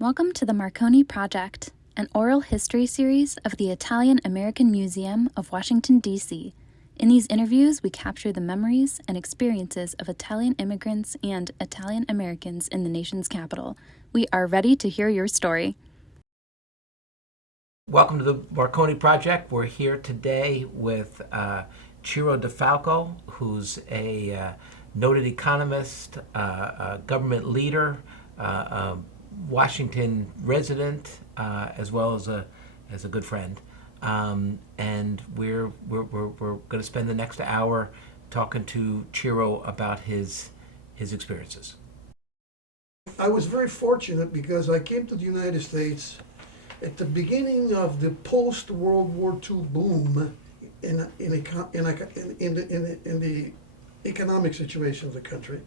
Welcome to the Marconi Project, an oral history series of the Italian American Museum of Washington, D.C. In these interviews, we capture the memories and experiences of Italian immigrants and Italian Americans in the nation's capital. We are ready to hear your story. Welcome to the Marconi Project. We're here today with Ciro DeFalco, who's a noted economist, a government leader, Washington resident, as well as a good friend. And we're going to spend the next hour talking to Ciro about his experiences. I was very fortunate because I came to the United States at the beginning of the post-World War II boom in the economic situation of the country.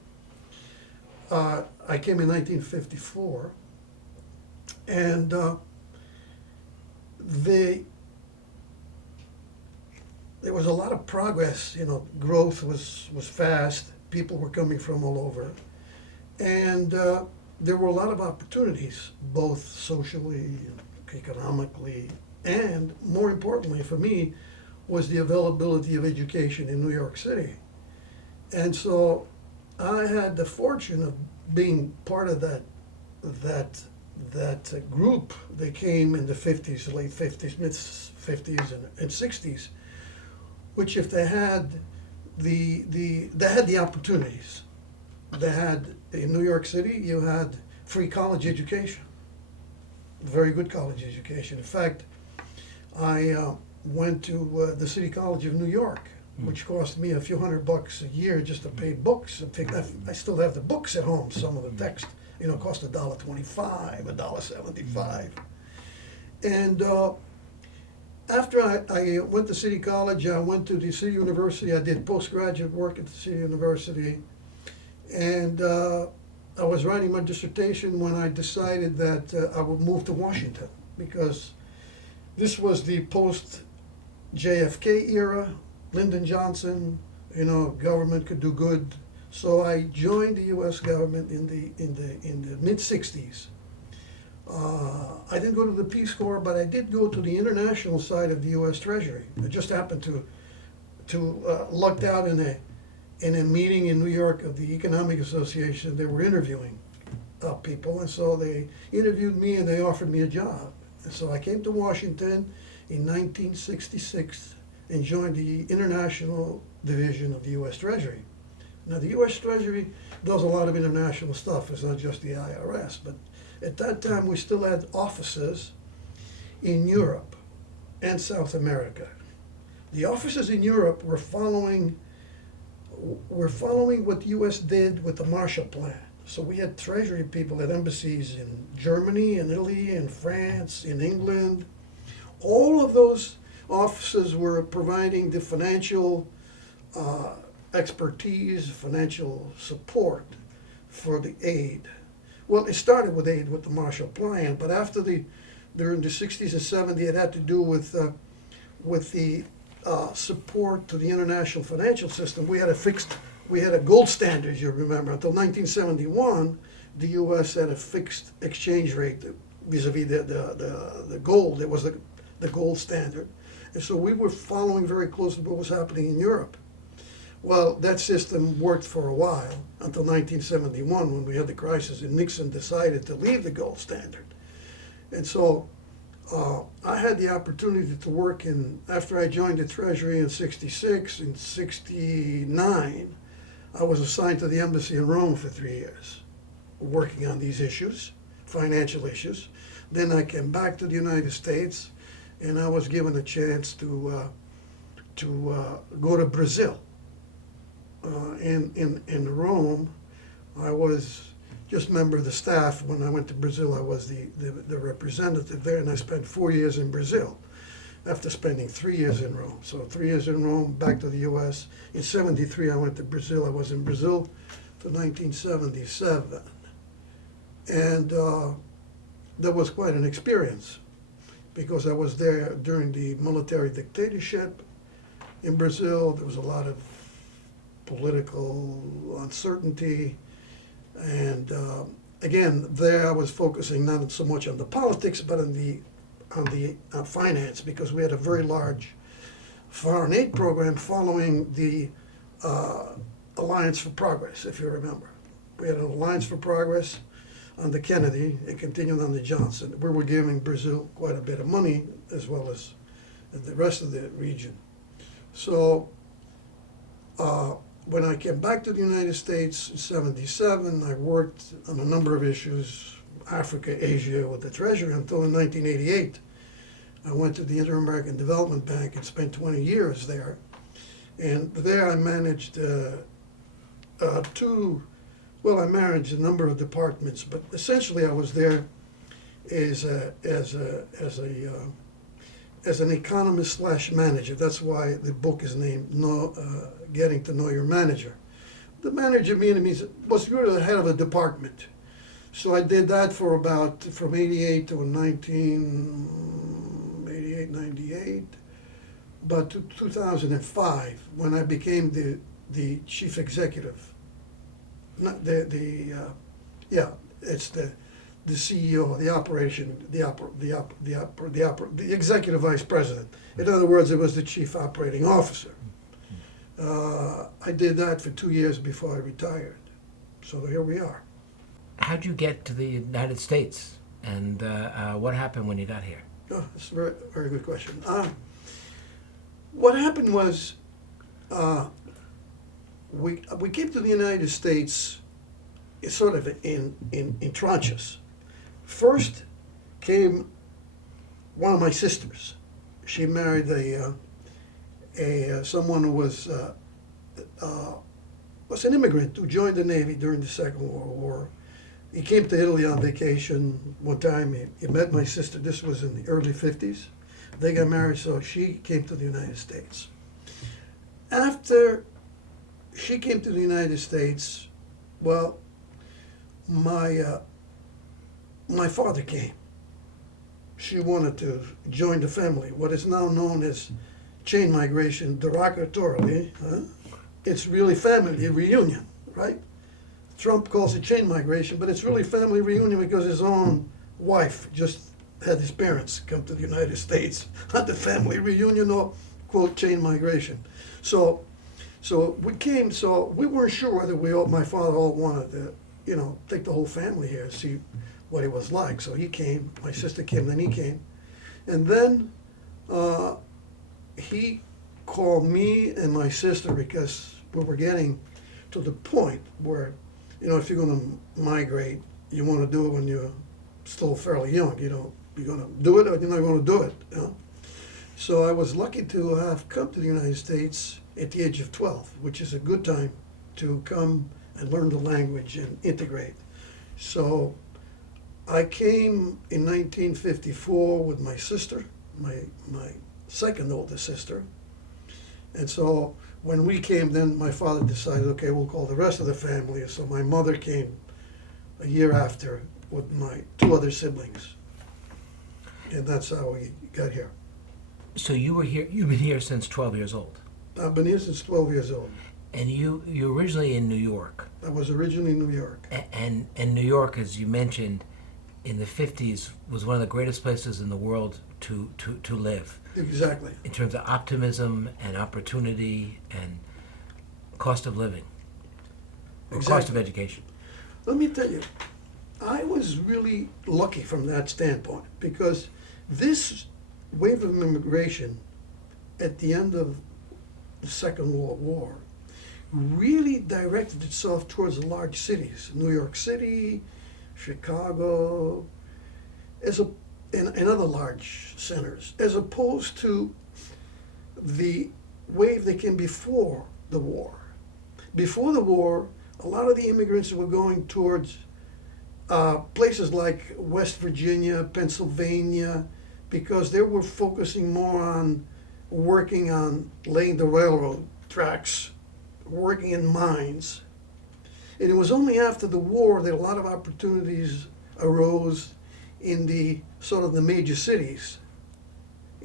I came in 1954, and there was a lot of progress. Growth was fast. People were coming from all over, and there were a lot of opportunities, both socially, economically, and more importantly for me was the availability of education in New York City. And so I had the fortune of being part of that group that came in the 50s, late 50s, mid 50s and 60s, which if they had they had the opportunities. They had, in New York City, you had free college education, very good college education. In fact, I went to the City College of New York, which cost me a few $100 a year just to pay books. In fact, I still have the books at home, some of the text, cost $1.25, $1.75. And after I went to City College, I went to the City University. I did postgraduate work at the City University. And I was writing my dissertation when I decided that I would move to Washington, because this was the post-JFK era, Lyndon Johnson, government could do good. So I joined the U.S. government in the mid-60s. I didn't go to the Peace Corps, but I did go to the international side of the U.S. Treasury. I just happened to lucked out in a meeting in New York of the Economic Association. They were interviewing people, and so they interviewed me and they offered me a job. And so I came to Washington in 1966 and joined the International Division of the U.S. Treasury. Now, the U.S. Treasury does a lot of international stuff. It's not just the IRS, but at that time we still had offices in Europe and South America. The offices in Europe were following what the U.S. did with the Marshall Plan. So we had Treasury people at embassies in Germany, in Italy, in France, in England. All of those offices were providing the financial expertise, financial support for the aid. Well, it started with aid with the Marshall Plan, but during the 60s and 70s, it had to do with the support to the international financial system. We had a gold standard, you remember. Until 1971, the U.S. had a fixed exchange rate vis-a-vis the gold. It was the gold standard. And so we were following very closely what was happening in Europe. Well, that system worked for a while, until 1971, when we had the crisis and Nixon decided to leave the gold standard. And so I had the opportunity to work after I joined the Treasury in 66, in 69, I was assigned to the embassy in Rome for 3 years, working on these issues, financial issues. Then I came back to the United States, and I was given a chance to go to Brazil. In Rome, I was just a member of the staff. When I went to Brazil, I was the representative there, and I spent 4 years in Brazil after spending 3 years in Rome. So 3 years in Rome, back to the U.S. In 73, I went to Brazil. I was in Brazil to 1977. And that was quite an experience, because I was there during the military dictatorship in Brazil. There was a lot of political uncertainty, and again, there I was focusing not so much on the politics, but on the finance, because we had a very large foreign aid program following the Alliance for Progress, if you remember. We had an Alliance for Progress under Kennedy and continued under Johnson. We were giving Brazil quite a bit of money, as well as the rest of the region. So when I came back to the United States in '77, I worked on a number of issues, Africa, Asia, with the Treasury, until in 1988. I went to the Inter-American Development Bank and spent 20 years there. And there I managed I managed a number of departments, but essentially I was there as an economist / manager. That's why the book is named Getting to Know Your Manager. The manager means was really the head of a department. So I did that for about from '88 to 98, but to 2005 when I became the chief executive. Not it's the CEO, the executive vice president. In other words, it was the chief operating officer. I did that for 2 years before I retired. So here we are. How'd you get to the United States, and what happened when you got here? Oh, that's a very, very good question. What happened was we came to the United States sort of in tranches. First came one of my sisters. She married someone who was an immigrant who joined the Navy during the Second World War. He came to Italy on vacation one time. He met my sister. This was in the early 50s. They got married, so she came to the United States. After she came to the United States, well, my father came. She wanted to join the family, what is now known as chain migration derogatorily. It's really family reunion, right? Trump calls it chain migration, but it's really family reunion because his own wife just had his parents come to the United States, not the family reunion or, quote, chain migration. So we came, so we weren't sure whether my father all wanted to, take the whole family here, see what it was like. So he came, my sister came, then he came. And then he called me and my sister because we were getting to the point where, if you're going to migrate, you want to do it when you're still fairly young. You're going to do it or you're not going to do it. So I was lucky to have come to the United States at the age of 12, which is a good time to come and learn the language and integrate. So I came in 1954 with my sister, my second oldest sister. And so when we came, then my father decided, okay, we'll call the rest of the family. So my mother came a year after with my two other siblings. And that's how we got here. So you've been here since 12 years old? I've been here since 12 years old. And you originally in New York? I was originally in New York. And New York, as you mentioned, in the 50s was one of the greatest places in the world to live. Exactly. In terms of optimism and opportunity and cost of living. Or Exactly. Cost of education. Let me tell you, I was really lucky from that standpoint because this wave of immigration at the end of the Second World War really directed itself towards the large cities, New York City, Chicago, and other large centers, as opposed to the wave that came before the war. Before the war, a lot of the immigrants were going towards places like West Virginia, Pennsylvania, because they were focusing more on working on laying the railroad tracks, working in mines. And it was only after the war that a lot of opportunities arose in the sort of the major cities.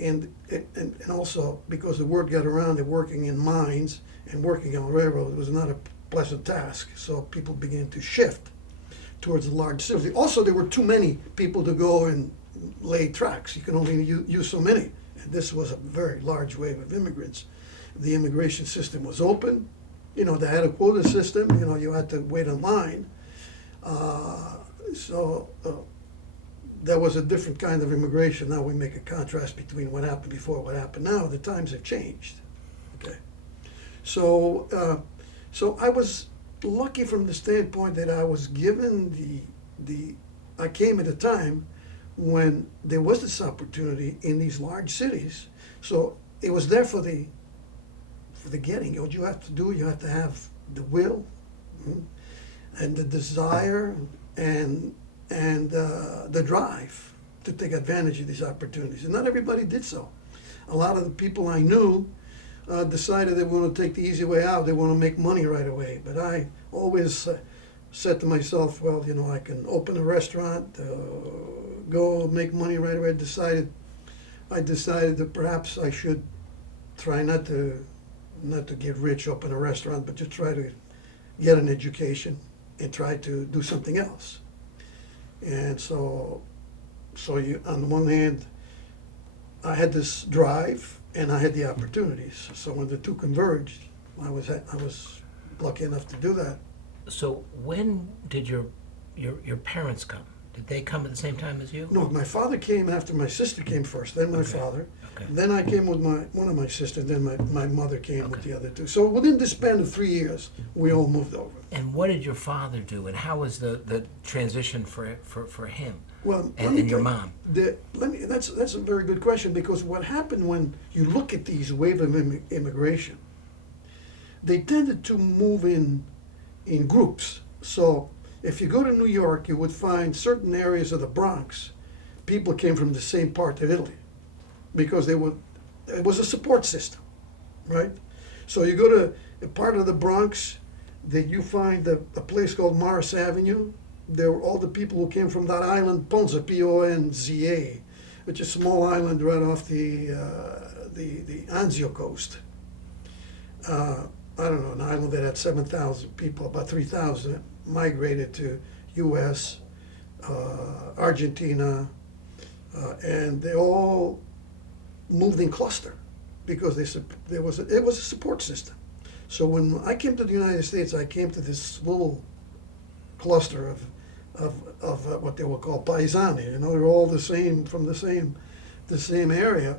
And also because the word got around that working in mines and working on railroad was not a pleasant task, so people began to shift towards the large cities. Also, there were too many people to go and lay tracks. You can only use so many. And this was a very large wave of immigrants. The immigration system was open. You know, they had a quota system. You know, you had to wait in line. So that was a different kind of immigration. Now we make a contrast between what happened before and what happened now. The times have changed. Okay. So, so I was lucky from the standpoint that I was given I came at a time when there was this opportunity in these large cities. So it was there for the getting. What you have to do, you have to have the will, and the desire, and the drive to take advantage of these opportunities. And not everybody did so. A lot of the people I knew decided they want to take the easy way out. They want to make money right away. But I always said to myself, well, you know, I can open a restaurant, go make money right away. I decided that perhaps I should try not to get rich, open a restaurant, but just try to get an education and try to do something else. And so you, on the one hand, I had this drive and I had the opportunities. So when the two converged, I was lucky enough to do that. So when did your parents come? Did they come at the same time as you? No, my father came after my sister came first, then my father. Okay. Then I came with one of my sisters, then my mother came with the other two. So within the span of 3 years, we all moved over. And what did your father do, and how was the transition for him? Well, and your mom? That's a very good question, because what happened when you look at these wave of immigration, they tended to move in groups. So if you go to New York, you would find certain areas of the Bronx, people came from the same part of Italy, because it was a support system, right? So you go to a part of the Bronx that you find a place called Morris Avenue. There were all the people who came from that island, Ponza, Ponza, which is a small island right off the Anzio coast. I don't know, an island that had 7,000 people, about 3,000 migrated to U.S., Argentina, and they all moved in cluster because it was a support system. So when I came to the United States, I came to this little cluster of what they would call paesani. You know, they're all the same, from the same area,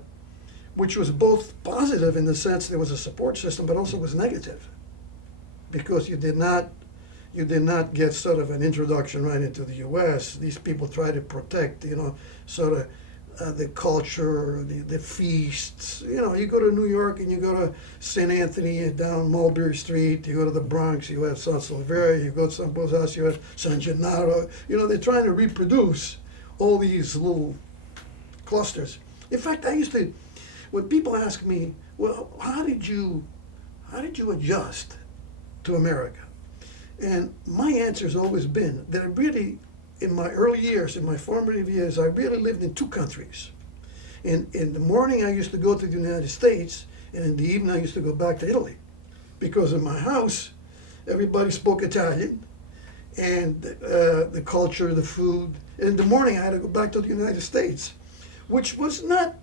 which was both positive in the sense there was a support system, but also was negative, because you did not get sort of an introduction right into the U.S. These people try to protect, you know, sort of the culture, the feasts. You know, you go to New York and you go to St. Anthony down Mulberry Street, you go to the Bronx, you have San Silverio, you go to someplace else, you have San Gennaro. You know, they're trying to reproduce all these little clusters. In fact, when people ask me, well, how did you adjust to America? And my answer has always been that I really, in my early years, in my formative years, I really lived in two countries. In the morning, I used to go to the United States, and in the evening, I used to go back to Italy. Because in my house, everybody spoke Italian, and the culture, the food. And in the morning, I had to go back to the United States, which was not,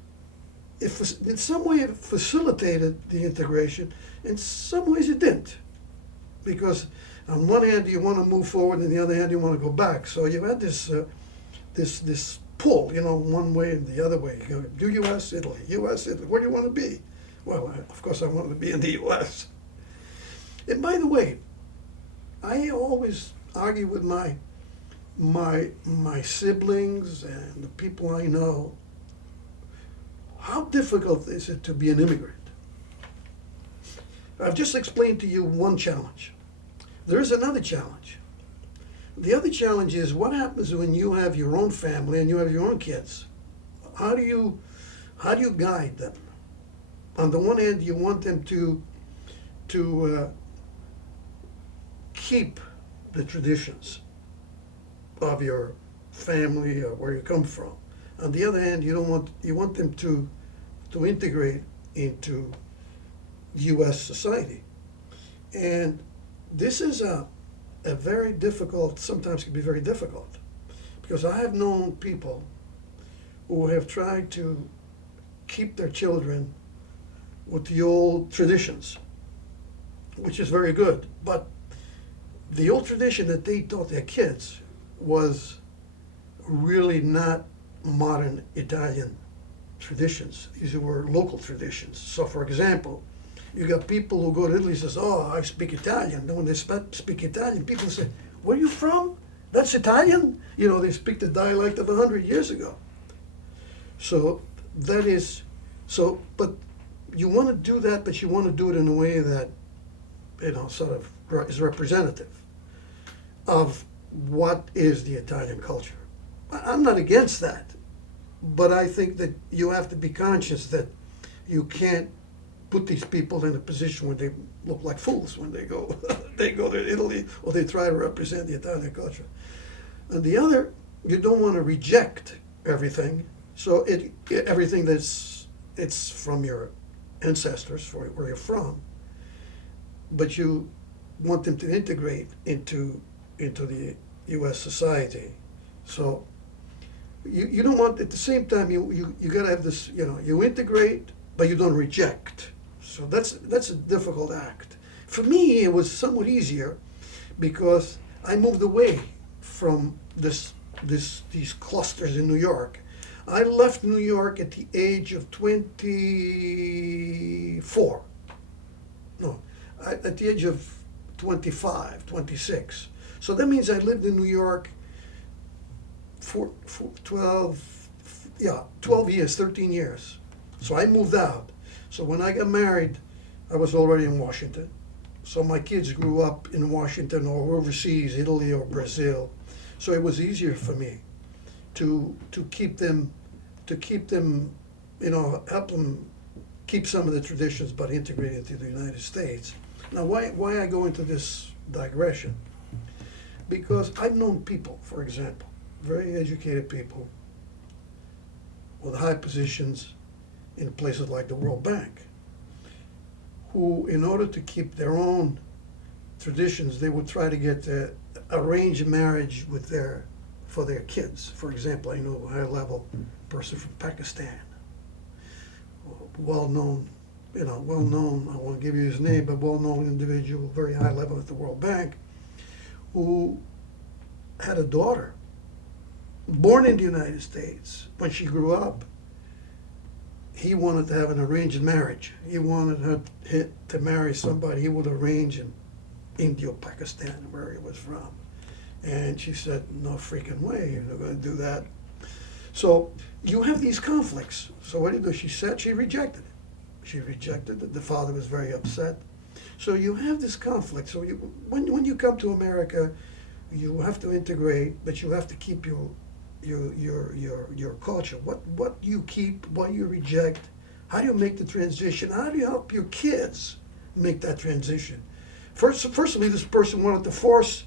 in some way it facilitated the integration, in some ways it didn't. Because on one hand you want to move forward, and on the other hand you want to go back. So you had this pull, you know, one way and the other way. You go, do U.S., Italy, U.S., Italy. Where do you want to be? Well, of course I wanted to be in the U.S. And by the way, I always argue with my siblings and the people I know, how difficult is it to be an immigrant? I've just explained to you one challenge. There is another challenge. The other challenge is what happens when you have your own family and you have your own kids. How do you guide them? On the one hand, you want them to keep the traditions of your family or where you come from. On the other hand, you want them to integrate into U.S. society. And this is a a very difficult, sometimes can be very difficult. Because I have known people who have tried to keep their children with the old traditions, which is very good. But the old tradition that they taught their kids was really not modern Italian traditions. These were local traditions. So, for example, you got people who go to Italy and says, "Oh, I speak Italian." Then when they speak Italian, people say, "Where are you from? That's Italian?" You know, they speak the dialect of 100 years ago. So that is, so, but you want to do that, but you want to do it in a way that, you know, sort of is representative of what is the Italian culture. I'm not against that, but I think that you have to be conscious that you can't put these people in a position where they look like fools when they go they go to Italy or they try to represent the Italian culture. And the other, you don't want to reject everything. So everything it's from your ancestors, where you're from, but you want them to integrate into the U.S. society. So you don't want, at the same time, you got to have this, you know, you integrate, but you don't reject. So that's a difficult act. For me, it was somewhat easier because I moved away from these clusters in New York. I left New York at the age of 24. No, at the age of 25, 26. So that means I lived in New York for 12 years, 13 years. So I moved out. So when I got married, I was already in Washington. So my kids grew up in Washington or overseas, Italy or Brazil. So it was easier for me to keep them, you know, help them keep some of the traditions but integrate into the United States. Now, why I go into this digression? Because I've known people, for example, very educated people with high positions in places like the World Bank, who, in order to keep their own traditions, they would try to get arranged marriage for their kids. For example, I know a high-level person from Pakistan, well-known, I won't give you his name, but well-known individual, very high level at the World Bank, who had a daughter born in the United States. When she grew up, he wanted to have an arranged marriage. He wanted her to marry somebody he would arrange in India or Pakistan, where he was from. And she said, "No freaking way, you're not going to do that." So you have these conflicts. So what did do? She said she rejected it. She rejected it. The father was very upset. So you have this conflict. So when you come to America, you have to integrate, but you have to keep your culture. What you keep, what you reject. How do you make the transition? How do you help your kids make that transition? Firstly, this person wanted to force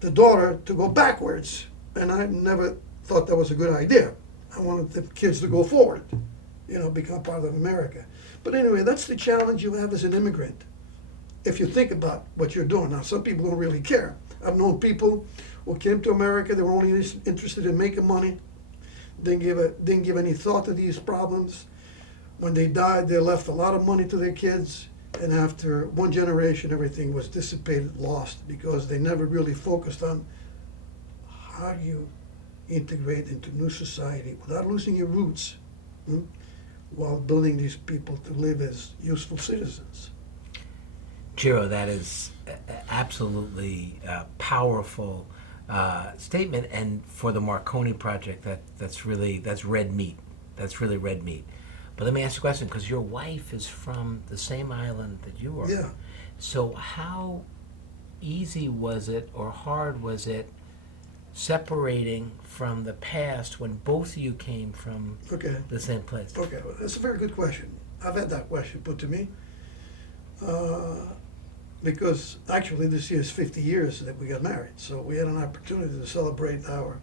the daughter to go backwards, and I never thought that was a good idea. I wanted the kids to go forward, become part of America. But anyway, that's the challenge you have as an immigrant. If you think about what you're doing. Now, some people don't really care. I've known people who came to America, they were only interested in making money, didn't give any thought to these problems. When they died, they left a lot of money to their kids, and after one generation, everything was dissipated, lost, because they never really focused on how do you integrate into new society without losing your roots, while building these people to live as useful citizens. Ciro, that is absolutely powerful statement, and for the Marconi Project, that's red meat. That's really red meat. But let me ask you a question, because your wife is from the same island that you are. Yeah. So how easy was it, or hard was it, separating from the past when both of you came from the same place? Okay, well, that's a very good question. I've had that question put to me. Because actually this year is 50 years that we got married. So we had an opportunity to celebrate our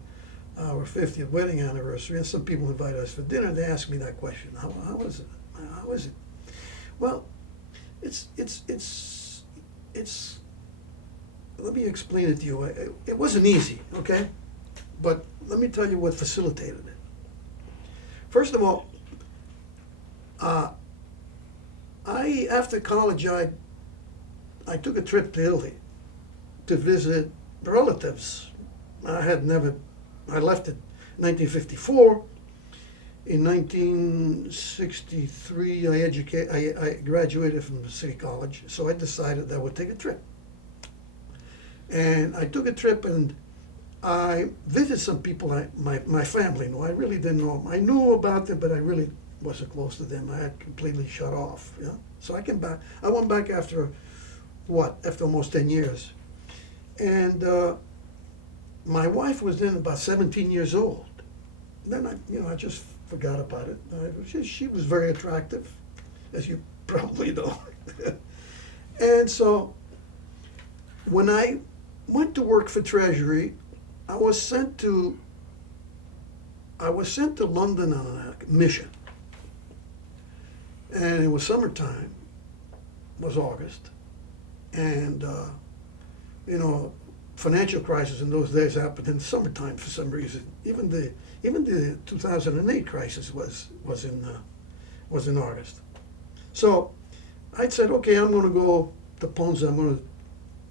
50th wedding anniversary, and some people invited us for dinner. They asked me that question. How was it? How is it? Well, it's let me explain it to you. It wasn't easy, okay? But let me tell you what facilitated it. First of all, after college, I took a trip to Italy to visit relatives. I left it in 1954. In 1963, I graduated from the city college, so I decided I would take a trip. And I took a trip and I visited some people my family knew. I really didn't know them. I knew about them, but I really wasn't close to them. I had completely shut off. Yeah. So I came back. I went back after almost 10 years. And my wife was then about 17 years old. Then I just forgot about it. She was very attractive, as you probably know. And so when I went to work for Treasury, I was sent to London on a mission. And it was summertime, it was August. And, financial crisis in those days happened in summertime for some reason. Even the 2008 crisis was in August. So I said, okay, I'm going to go to Ponza. I'm going to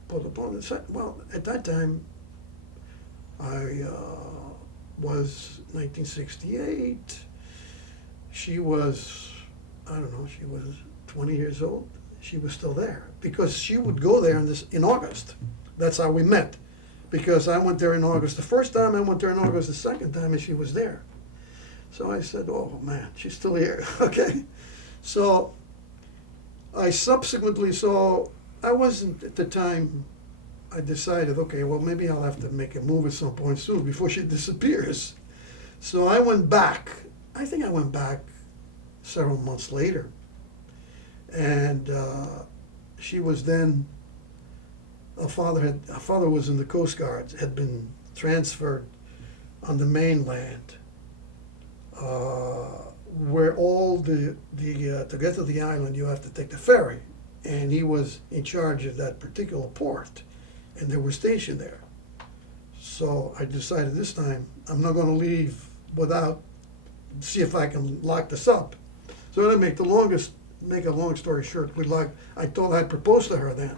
put a Ponza. Well, at that time, I was 1968. She was, I don't know, she was 20 years old. She was still there because she would go there in August. That's how we met, because I went there in August the first time, I went there in August the second time, and she was there. So I said, oh man, she's still here, okay? So I subsequently I wasn't at the time, I decided, okay, well maybe I'll have to make a move at some point soon before she disappears. So I went back, I think I went back several months later. And she was then, her father was in the Coast Guard, had been transferred on the mainland, where all to get to the island you have to take the ferry, and he was in charge of that particular port, and they were stationed there. So I decided this time I'm not going to leave without see if I can lock this up. So to make a long story short, I told her I'd proposed to her then.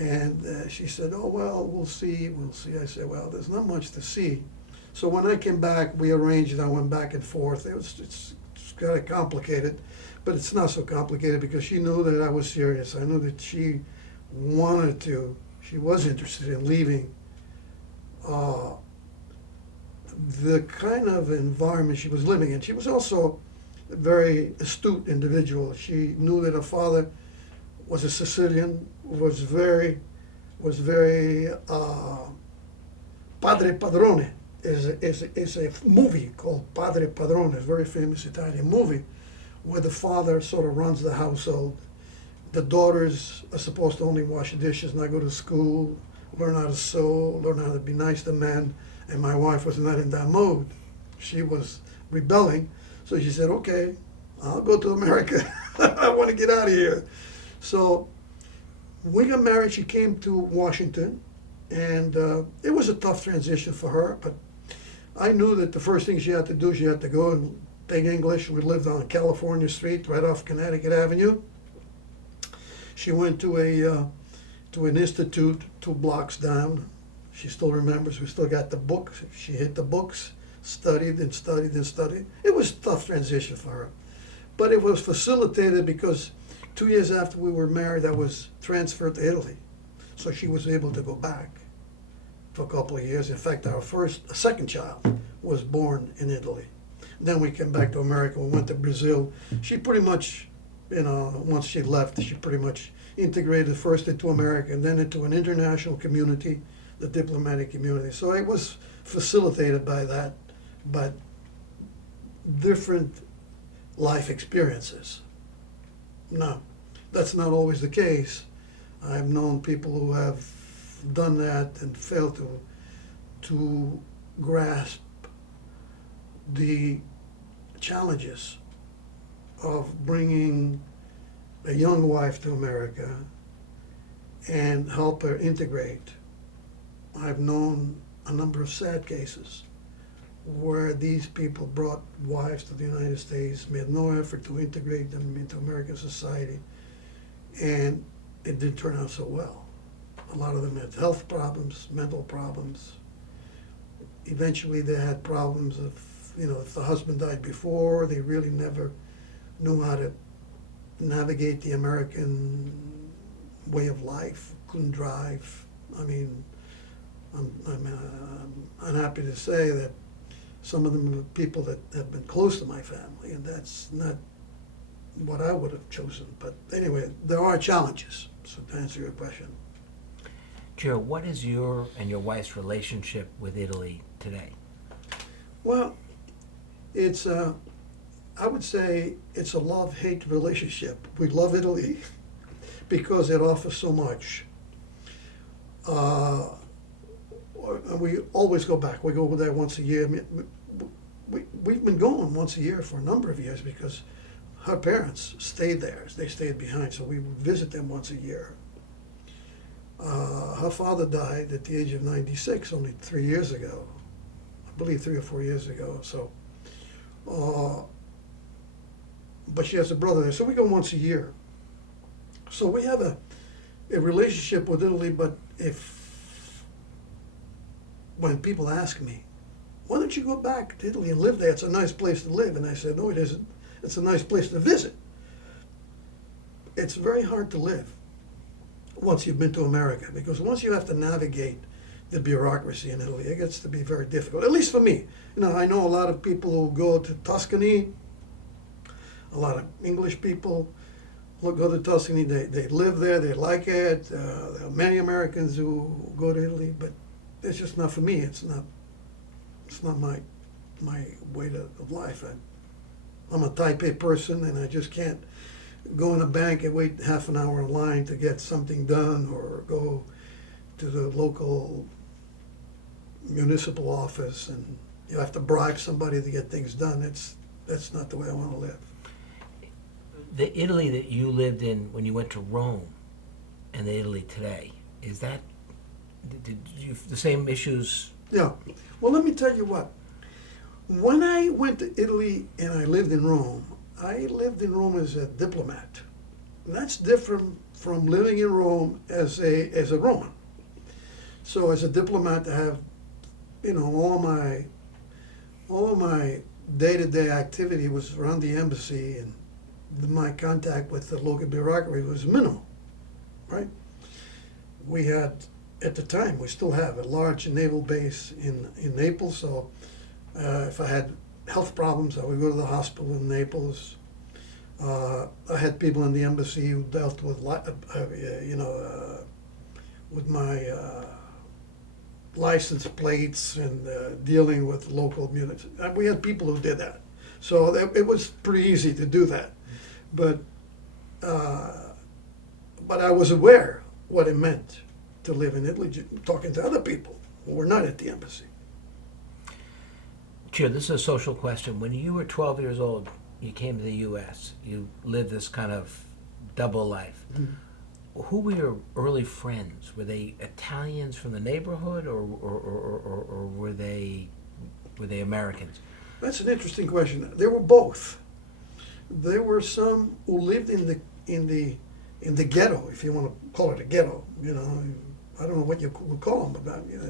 And she said, oh, well, we'll see. I said, well, there's not much to see. So when I came back, we arranged it. I went back and forth. It's kind of complicated, but it's not so complicated because she knew that I was serious. I knew that she was interested in leaving the kind of environment she was living in. She was also a very astute individual. She knew that her father was a Sicilian, was very Padre Padrone is a movie called Padre Padrone, a very famous Italian movie, where the father sort of runs the household. The daughters are supposed to only wash the dishes, not go to school, learn how to sew, learn how to be nice to men, and my wife was not in that mode. She was rebelling, so she said, okay, I'll go to America. I want to get out of here. So we got married. She came to Washington, and it was a tough transition for her, but I knew that the first thing she had to do, she had to go and take English. We lived on California Street, right off Connecticut Avenue. She went to an institute 2 blocks down. She still remembers. We still got the books. She hit the books, studied and studied and studied. It was a tough transition for her, but it was facilitated because 2 years after we were married, I was transferred to Italy. So she was able to go back for a couple of years. In fact, our second child was born in Italy. Then we came back to America. We went to Brazil. She pretty much, once she left, she pretty much integrated first into America and then into an international community, the diplomatic community. So it was facilitated by that, but different life experiences. No, that's not always the case. I've known people who have done that and failed to grasp the challenges of bringing a young wife to America and help her integrate. I've known a number of sad cases where these people brought wives to the United States, made no effort to integrate them into American society, and it didn't turn out so well. A lot of them had health problems, mental problems. Eventually they had problems of, if the husband died before, they really never knew how to navigate the American way of life, couldn't drive. I mean, I'm happy to say that some of them are people that have been close to my family, and that's not what I would have chosen. But anyway, there are challenges, so to answer your question. Ciro, what is your and your wife's relationship with Italy today? Well, it's I would say it's a love-hate relationship. We love Italy because it offers so much. And we always go back. We go over there once a year. I mean, we've been going once a year for a number of years because her parents stayed there. They stayed behind, so we would visit them once a year. Her father died at the age of 96 only 3 years ago. I believe 3 or 4 years ago. So, but she has a brother there, so we go once a year. So we have a relationship with Italy, but when people ask me, why don't you go back to Italy and live there? It's a nice place to live. And I said, no, it isn't. It's a nice place to visit. It's very hard to live once you've been to America, because once you have to navigate the bureaucracy in Italy, it gets to be very difficult, at least for me. I know a lot of people who go to Tuscany, a lot of English people who go to Tuscany, they live there, they like it. There are many Americans who go to Italy, but it's just not for me. It's not my way of life. I'm a type A person, and I just can't go in a bank and wait half an hour in line to get something done, or go to the local municipal office and you have to bribe somebody to get things done. That's not the way I want to live. The Italy that you lived in when you went to Rome and the Italy today, is that, did you, the same issues? Yeah. Well, let me tell you what. When I went to Italy and I lived in Rome, I lived in Rome as a diplomat. And that's different from living in Rome as a Roman. So as a diplomat, to have, all my day-to-day activity was around the embassy, and my contact with the local bureaucracy was minimal, right? We had, at the time, we still have a large naval base in Naples, so if I had health problems, I would go to the hospital in Naples. I had people in the embassy who dealt with, with my license plates and dealing with local units. We had people who did that, so it was pretty easy to do that. But I was aware what it meant to live in Italy, talking to other people who were not at the embassy. Ciro, this is a social question. When you were 12 years old, you came to the U.S. You lived this kind of double life. Mm-hmm. Who were your early friends? Were they Italians from the neighborhood, or were they Americans? That's an interesting question. They were both. There were some who lived in the ghetto, if you want to call it a ghetto. I don't know what you would call them, but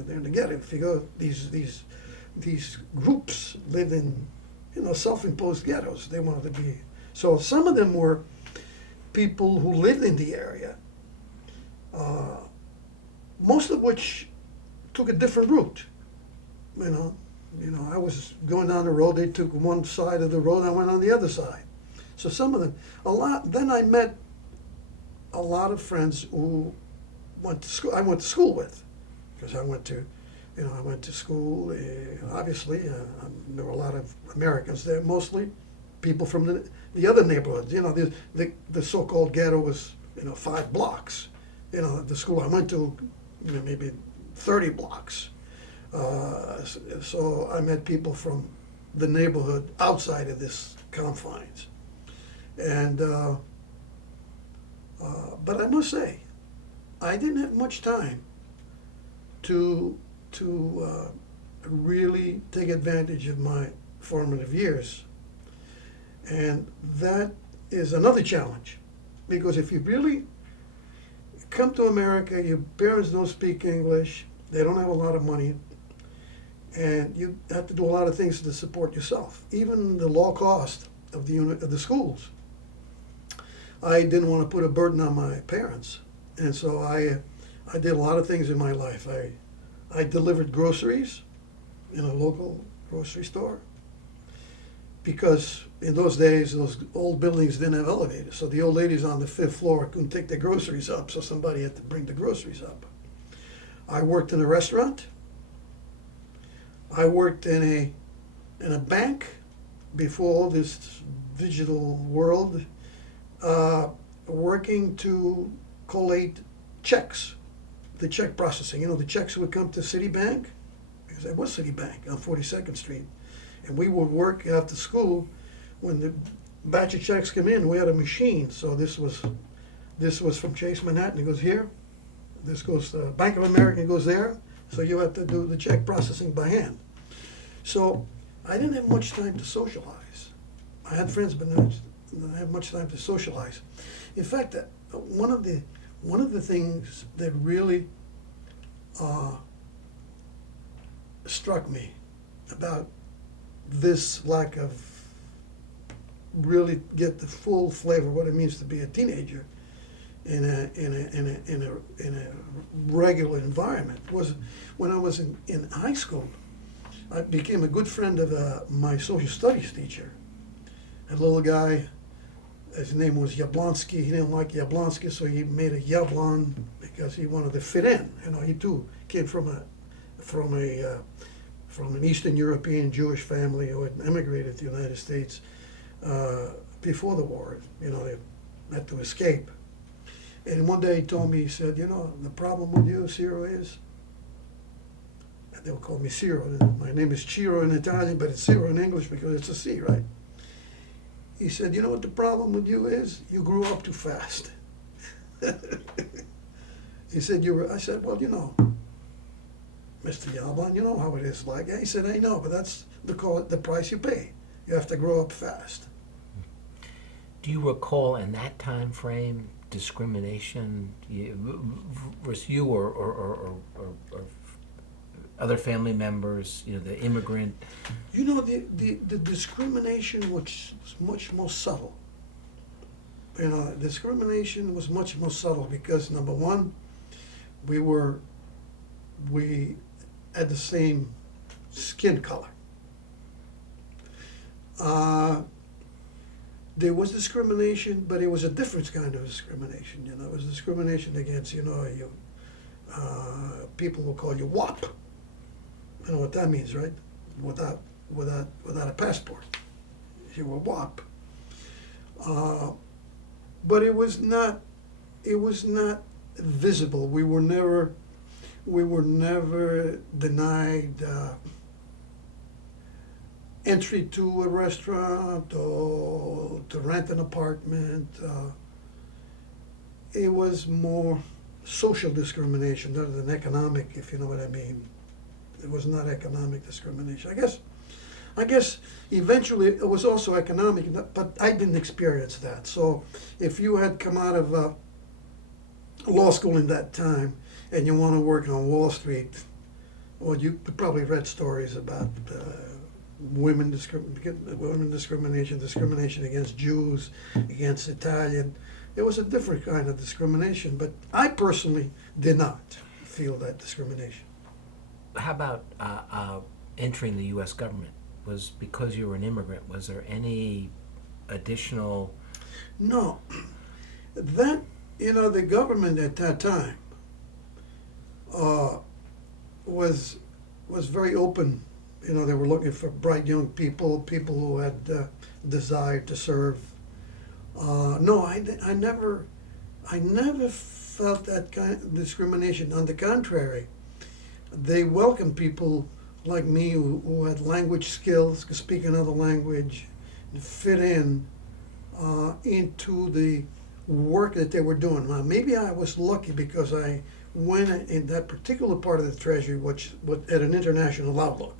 they're in the ghetto. If you go, these groups lived in self-imposed ghettos. They wanted to be. So some of them were people who lived in the area, most of which took a different route. I was going down the road. They took one side of the road. I went on the other side. So some of them, a lot. Then I met a lot of friends who went to school. I went to school with, because I went to school. Obviously, there were a lot of Americans there, mostly people from the other neighborhoods. The so-called ghetto was 5 blocks. The school I went to, maybe 30 blocks. So I met people from the neighborhood outside of this confines. And but I must say, I didn't have much time to really take advantage of my formative years. And that is another challenge, because if you really come to America, your parents don't speak English, they don't have a lot of money, and you have to do a lot of things to support yourself, even the low cost of the schools. I didn't want to put a burden on my parents, and so I did a lot of things in my life. I delivered groceries in a local grocery store, because in those days, those old buildings didn't have elevators. So the old ladies on the 5th floor couldn't take their groceries up, so somebody had to bring the groceries up. I worked in a restaurant. I worked in a bank before all this digital world, working to collate checks, the check processing. The checks would come to Citibank, because I was Citibank on 42nd Street. And we would work after school. When the batch of checks come in, we had a machine. So this was from Chase Manhattan. It goes here. This goes to Bank of America. It goes there. So you have to do the check processing by hand. So I didn't have much time to socialize. I had friends, but didn't have much time to socialize. In fact, one of the things that really struck me about this lack of really get the full flavor of what it means to be a teenager in a regular environment was when I was in high school. I became a good friend of my social studies teacher, a little guy. His name was Yablonsky. He didn't like Yablonsky, so he made a Yablon because he wanted to fit in. He too came from an Eastern European Jewish family who had immigrated to the United States before the war. They had to escape. And one day he told me, he said, the problem with you, Ciro, is, and they would call me Ciro. My name is Ciro in Italian, but it's Ciro in English because it's a C, right? He said, you know what the problem with you is? You grew up too fast. He said, I said, well, Mr. Yablon, you know how it is like. Yeah, he said, I know, but that's the price you pay. You have to grow up fast. Do you recall in that time frame discrimination versus you or other family members, the immigrant? The discrimination was much more subtle. Discrimination was much more subtle because, number one, we had the same skin color. There was discrimination, but it was a different kind of discrimination. It was discrimination against, people will call you WAP. You know what that means, right? Without a passport, you were WAP. But it was not visible. We were never denied entry to a restaurant or to rent an apartment. It was more social discrimination rather than economic, if you know what I mean. It was not economic discrimination. I guess eventually it was also economic, but I didn't experience that. So if you had come out of law school in that time and you want to work on Wall Street, well, you probably read stories about women discrimination, discrimination against Jews, against Italian. It was a different kind of discrimination, but I personally did not feel that discrimination. How about entering the U.S. government? Was because you were an immigrant, was there any additional? No. That, the government at that time was very open. They were looking for bright young people who had desire to serve. No, I never felt that kind of discrimination. On the contrary, they welcomed people like me who had language skills, could speak another language, and fit into the work that they were doing. Now, maybe I was lucky because I went in that particular part of the Treasury, which had an international outlook.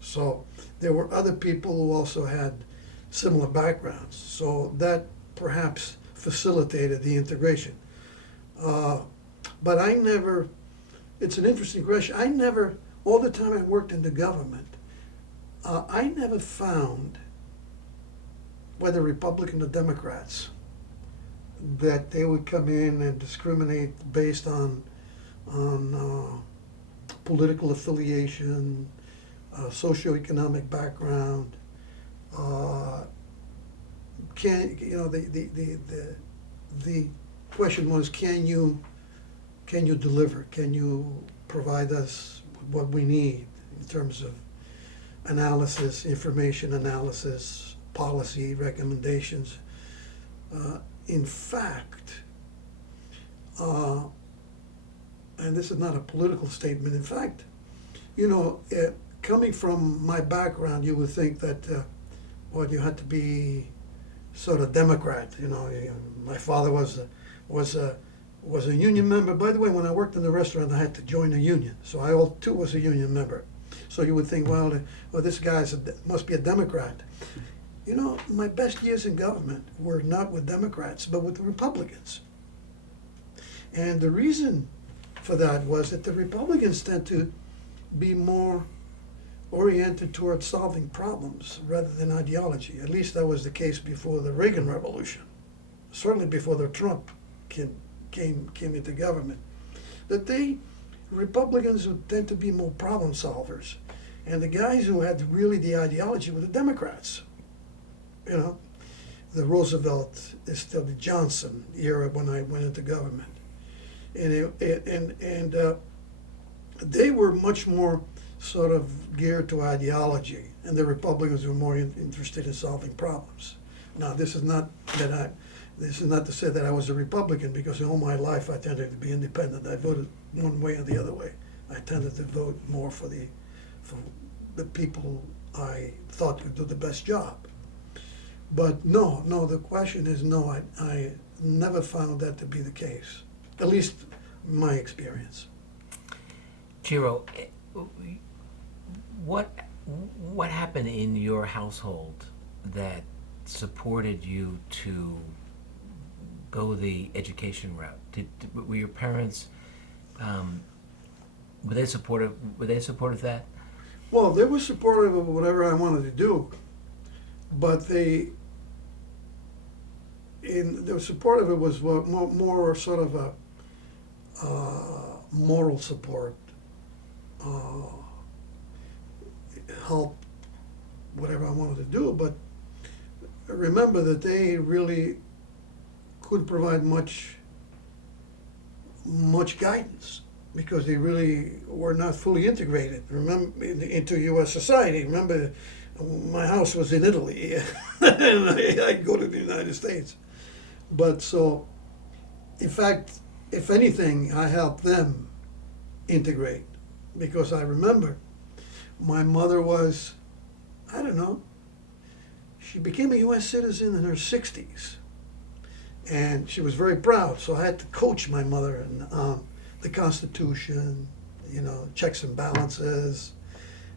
So there were other people who also had similar backgrounds. So that perhaps facilitated the integration. But I never, it's an interesting question. I never, all the time I worked in the government, I never found, whether Republican or Democrats, that they would come in and discriminate based on political affiliation, socioeconomic background. The question was, can you deliver? Can you provide us what we need in terms of analysis, information analysis, policy recommendations? In fact, and this is not a political statement, in fact, coming from my background, you would think that, you had to be sort of Democrat. My father was a union member. By the way, when I worked in the restaurant, I had to join a union, so I too was a union member. So you would think, this guy must be a Democrat. My best years in government were not with Democrats, but with the Republicans. And the reason for that was that the Republicans tend to be more oriented towards solving problems rather than ideology. At least that was the case before the Reagan Revolution, certainly before the Trump came into government. That Republicans would tend to be more problem solvers. And the guys who had really the ideology were the Democrats. The Roosevelt, is still the Johnson era when I went into government. And they were much more sort of geared to ideology, and the Republicans were more interested in solving problems. Now, this is not to say that I was a Republican, because all my life I tended to be independent. I voted one way or the other way. I tended to vote more for the people I thought could do the best job. But no, the question is no, I never found that to be the case, at least in my experience. Ciro, what happened in your household that supported you to go the education route? Were your parents, were they supportive of that? Well, they were supportive of whatever I wanted to do, but they support of it was more sort of a moral support, help whatever I wanted to do. But remember that they really couldn't provide much guidance, because they really were not fully integrated. Remember, into U.S. society. Remember, my house was in Italy, and I'd go to the United States. But so, in fact, if anything, I helped them integrate, because I remember my mother was, I don't know, she became a U.S. citizen in her 60s, and she was very proud. So I had to coach my mother in the Constitution, checks and balances,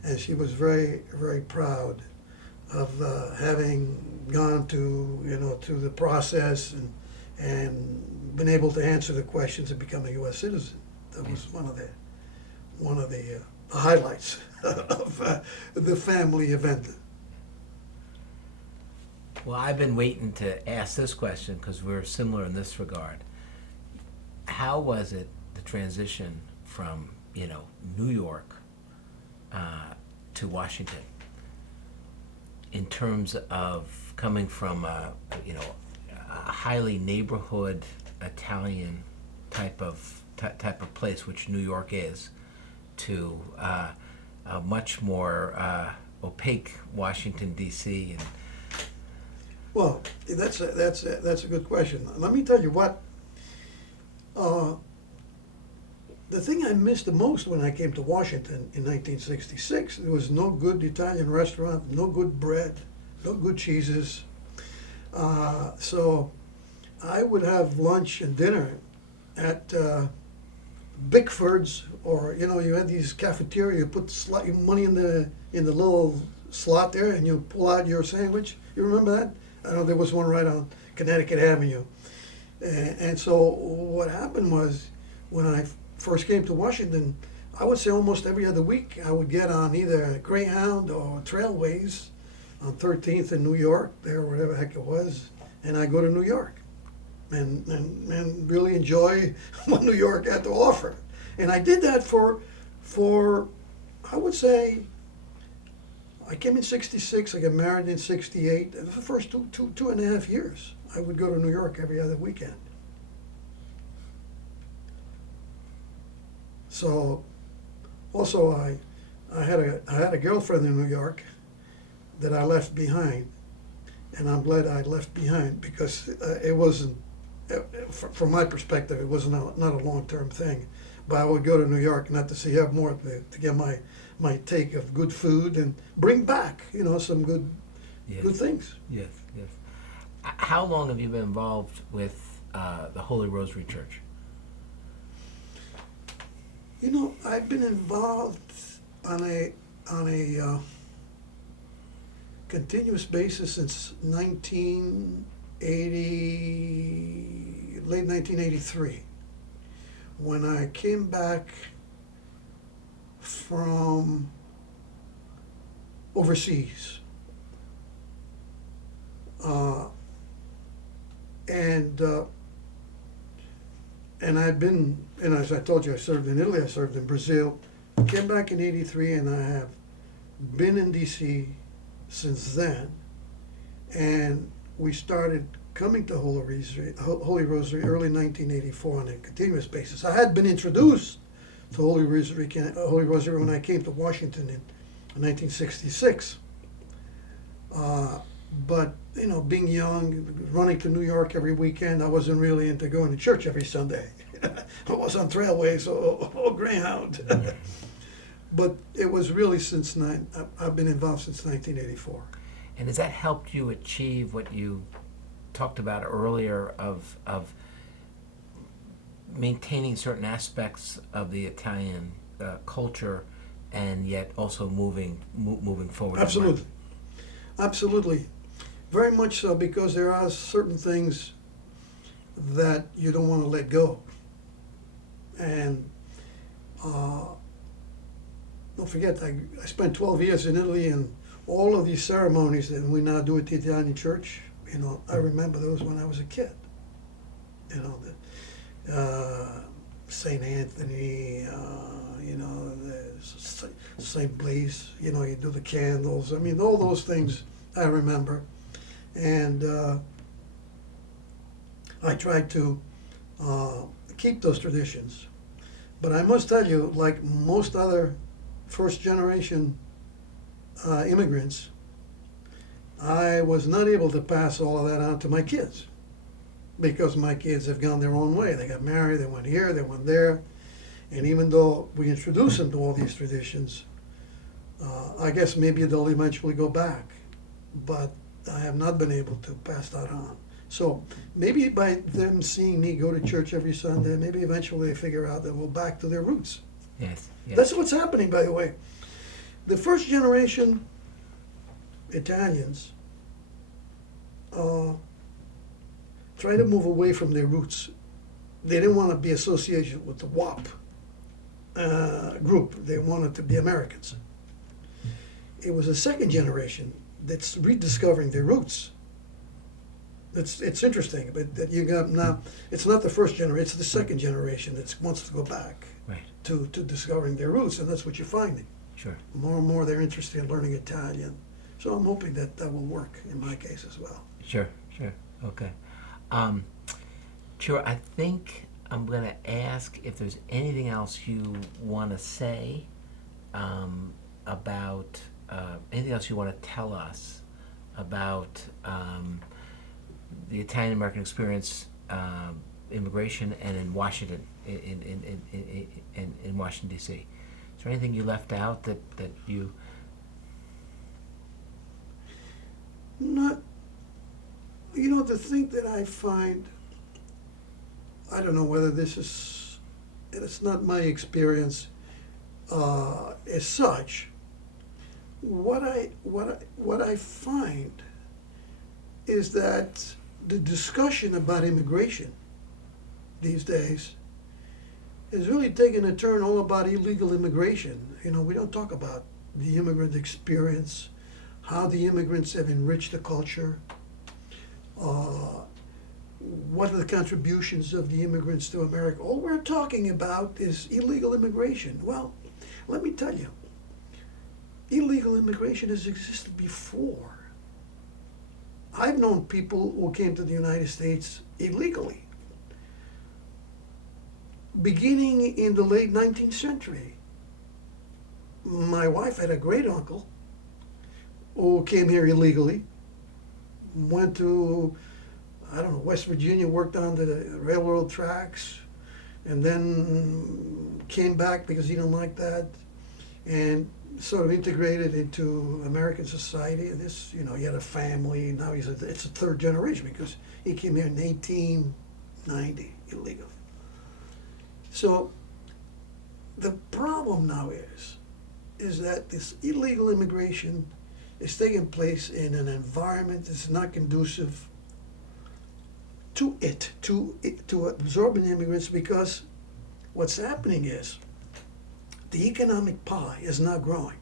and she was very, very proud of having gone to the process and been able to answer the questions and become a U.S. citizen. That was one of the highlights of the family event. Well, I've been waiting to ask this question because we're similar in this regard. How was it, the transition from New York to Washington, in terms of coming from a highly neighborhood Italian type of place, which New York is, to a much more opaque Washington D.C. Well, that's a good question. Let me tell you what. The thing I missed the most when I came to Washington in 1966, there was no good Italian restaurant, no good bread, no good cheeses. So I would have lunch and dinner at Bickford's, or you had these cafeteria. You put money in the little slot there, and you pull out your sandwich. You remember that? I know there was one right on Connecticut Avenue. And so what happened was, when I first came to Washington, I would say almost every other week I would get on either Greyhound or Trailways on 13th in New York, there, whatever the heck it was, and I go to New York and really enjoy what New York had to offer. And I did that for I would say, I came in '66, I got married in '68, and for the first two and a half years, I would go to New York every other weekend. So, also I had a girlfriend in New York that I left behind, and I'm glad I left behind, because it wasn't, from my perspective, it was not a long-term thing. But I would go to New York not to see her, more to get my take of good food and bring back some good things. Yes, yes. How long have you been involved with the Holy Rosary Church? I've been involved on a continuous basis since late 1983, when I came back from overseas. And I've been, and as I told you, I served in Italy, I served in Brazil, came back in '83, and I have been in DC since then. And we started coming to Holy Rosary early 1984 on a continuous basis. I had been introduced to Holy Rosary when I came to Washington in 1966. But being young, running to New York every weekend, I wasn't really into going to church every Sunday. I was on Trailways or Greyhound. But it was really I've been involved since 1984. And has that helped you achieve what you talked about earlier of maintaining certain aspects of the Italian culture, and yet also moving forward? Absolutely. Absolutely. Very much so, because there are certain things that you don't want to let go. And don't forget, I spent 12 years in Italy, and all of these ceremonies that we now do at the Italian church, I remember those when I was a kid. St. Anthony, the St. Blaise, you do the candles. All those things I remember. And I tried to keep those traditions. But I must tell you, like most other first-generation immigrants, I was not able to pass all of that on to my kids, because my kids have gone their own way. They got married, they went here, they went there. And even though we introduce them to all these traditions, I guess maybe they'll eventually go back. But I have not been able to pass that on. So maybe by them seeing me go to church every Sunday, maybe eventually they figure out that we're back to their roots. Yes, yes. That's what's happening, by the way. The first generation Italians try to move away from their roots. They didn't want to be associated with the WAP group. They wanted to be Americans. It was the second generation that's rediscovering their roots. It's interesting, but that you got now. It's not the first generation; it's the second generation that wants to go back to discovering their roots, and that's what you're finding. Sure. More and more, they're interested in learning Italian. So I'm hoping that will work in my case as well. Sure. Okay. Ciro, I think I'm going to ask if there's anything else you want to say about anything else you want to tell us about the Italian American experience, immigration, and in Washington, in Washington D.C. Is there anything you left out that you? Not, the thing that I find I don't know whether this is, and it's not my experience as such. What I find is that the discussion about immigration these days is really taking a turn all about illegal immigration. You know, we don't talk about the immigrant experience, how the immigrants have enriched the culture, what are the contributions of the immigrants to America. All we're talking about is illegal immigration. Well, let me tell you, illegal immigration has existed before. I've known people who came to the United States illegally, beginning in the late 19th century. My wife had a great uncle who came here illegally, went to, I don't know, West Virginia, worked on the railroad tracks, and then came back because he didn't like that, and sort of integrated into American society. This, you know, he had a family. Now it's a third generation because he came here in 1890 illegally. So the problem now is that this illegal immigration is taking place in an environment that's not conducive to absorbing immigrants, because what's happening is the economic pie is not growing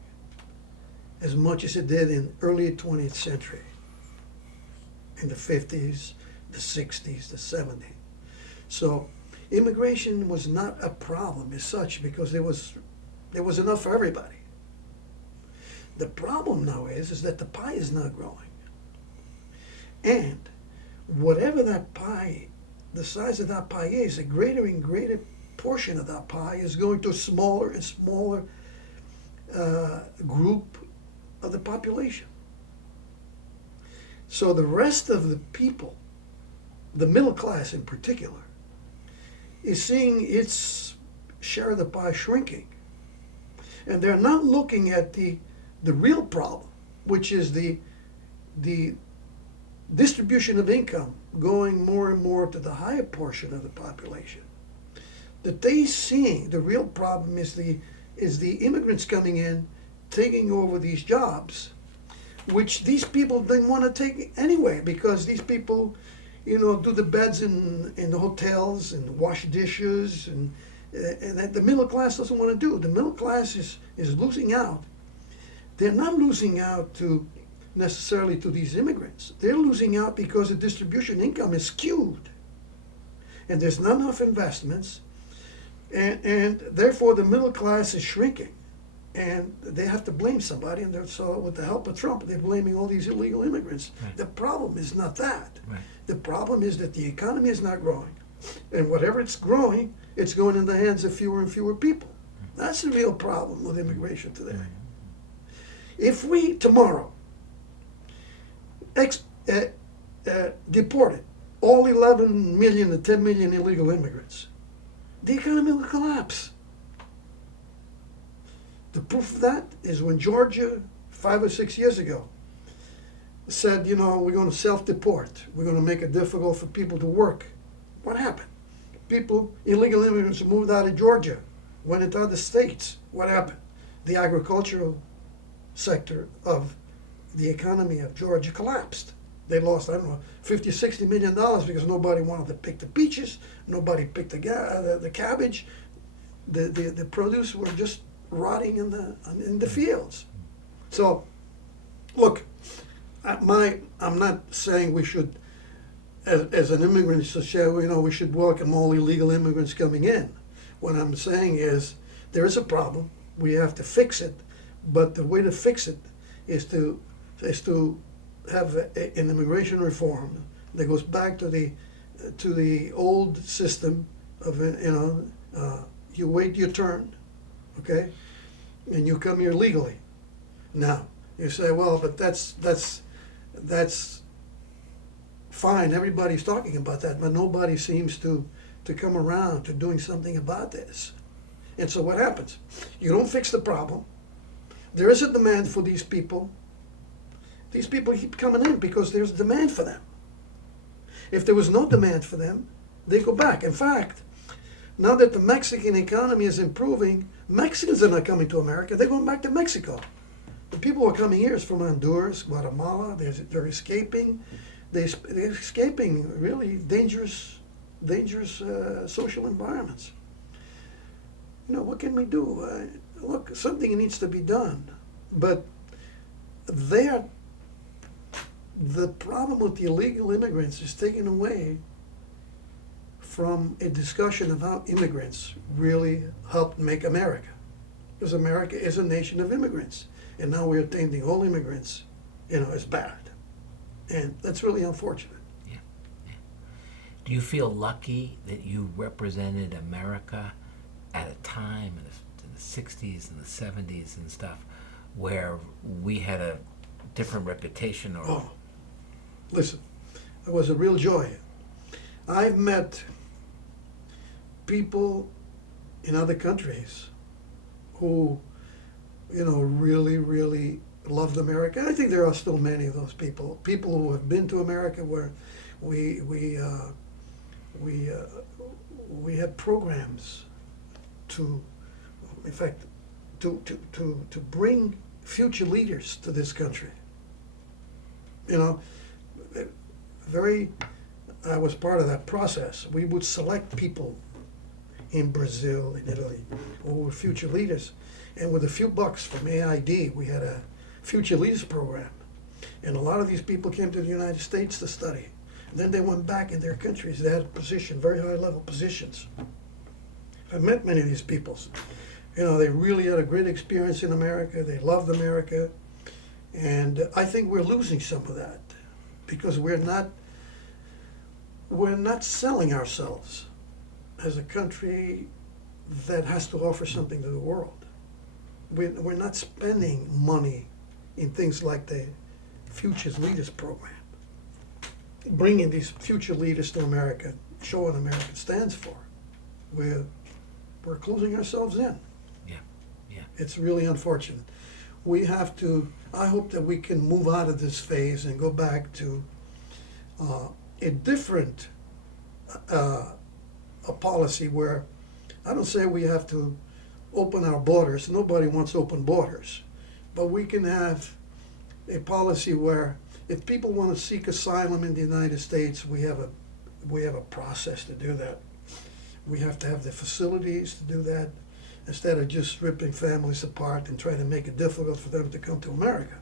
as much as it did in early 20th century, in the 50s, the 60s, the 70s. So immigration was not a problem as such because there was enough for everybody. The problem now is that the pie is not growing. And whatever that pie, the size of that pie is, a greater and greater portion of that pie is going to a smaller and smaller group of the population. So the rest of the people, the middle class in particular, is seeing its share of the pie shrinking. And they're not looking at the real problem, which is the distribution of income going more and more to the higher portion of the population. That they seeing the real problem is the immigrants coming in, taking over these jobs, which these people didn't want to take anyway, because these people, you know, do the beds in the hotels and wash dishes, and that the middle class doesn't want to do. The middle class is losing out. They're not losing out necessarily to these immigrants. They're losing out because the distribution income is skewed, and there's not enough investments. And therefore the middle class is shrinking, and they have to blame somebody, and so with the help of Trump, they're blaming all these illegal immigrants. Right. The problem is not that. Right. The problem is that the economy is not growing, and whatever it's growing, it's going in the hands of fewer and fewer people. That's the real problem with immigration today. If we tomorrow deported all 11 million to 10 million illegal immigrants, the economy will collapse. The proof of that is when Georgia, 5 or 6 years ago, said, you know, we're going to self-deport. We're going to make it difficult for people to work. What happened? Illegal immigrants moved out of Georgia, went into other states. What happened? The agricultural sector of the economy of Georgia collapsed. They lost, I don't know, $50, $60 million because nobody wanted to pick the peaches, nobody picked the cabbage. The produce were just rotting in the fields. So, look, I'm not saying we should, as an immigrant association, you know, we should welcome all illegal immigrants coming in. What I'm saying is there is a problem. We have to fix it, but the way to fix it is to have an immigration reform that goes back to the old system of, you know, you wait your turn, okay, and you come here legally. Now you say, well, but that's fine. Everybody's talking about that, but nobody seems to come around to doing something about this. And so what happens? You don't fix the problem. There is a demand for these people. These people keep coming in because there's demand for them. If there was no demand for them, They go back. In fact, now that the Mexican economy is improving, Mexicans are not coming to America. They're going back to Mexico. The people who are coming here is from Honduras, Guatemala. They're escaping. They're escaping really dangerous social environments. You know, what can we do? Look, something needs to be done. But the problem with the illegal immigrants is taken away from a discussion of how immigrants really helped make America. Because America is a nation of immigrants. And now we're tainting all immigrants, as bad. And that's really unfortunate. Yeah. Do you feel lucky that you represented America at a time in the 60s and the 70s and stuff where we had a different reputation? Oh, listen, it was a real joy. I've met people in other countries who, really, really loved America. I think there are still many of those people who have been to America where we had programs to, in fact, to bring future leaders to this country. I was part of that process. We would select people in Brazil, in Italy, who were future leaders. And with a few bucks from AID, we had a future leaders program. And a lot of these people came to the United States to study. And then they went back in their countries. They had a position, very high level positions. I've met many of these people. They really had a great experience in America. They loved America. And I think we're losing some of that because we're not selling ourselves as a country that has to offer something to the world. We're not spending money in things like the Futures Leaders Program. Bringing these future leaders to America, show what America stands for. We're closing ourselves in. Yeah. It's really unfortunate. We have to, I hope that we can move out of this phase and go back to a different a policy where, I don't say we have to open our borders. Nobody wants open borders. But we can have a policy where if people want to seek asylum in the United States, we have a process to do that. We have to have the facilities to do that instead of just ripping families apart and trying to make it difficult for them to come to America.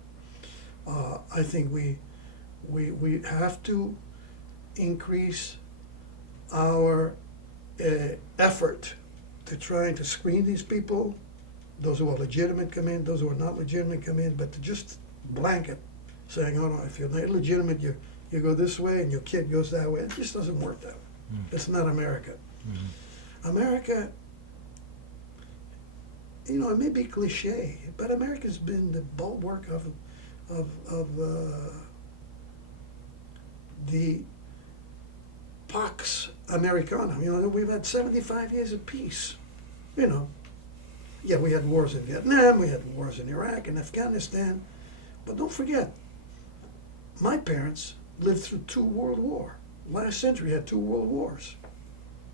I think we have to increase our effort to trying to screen these people, those who are legitimate come in, those who are not legitimate come in, but to just blanket saying, oh no, if you're not legitimate, you go this way and your kid goes that way. It just doesn't work that way. It's not America. Mm-hmm. America, it may be cliche, but America's been the bulwark of the Pax Americana. We've had 75 years of peace. Yeah, we had wars in Vietnam, we had wars in Iraq and Afghanistan, but don't forget, my parents lived through 2 world wars. Last century had 2 world wars.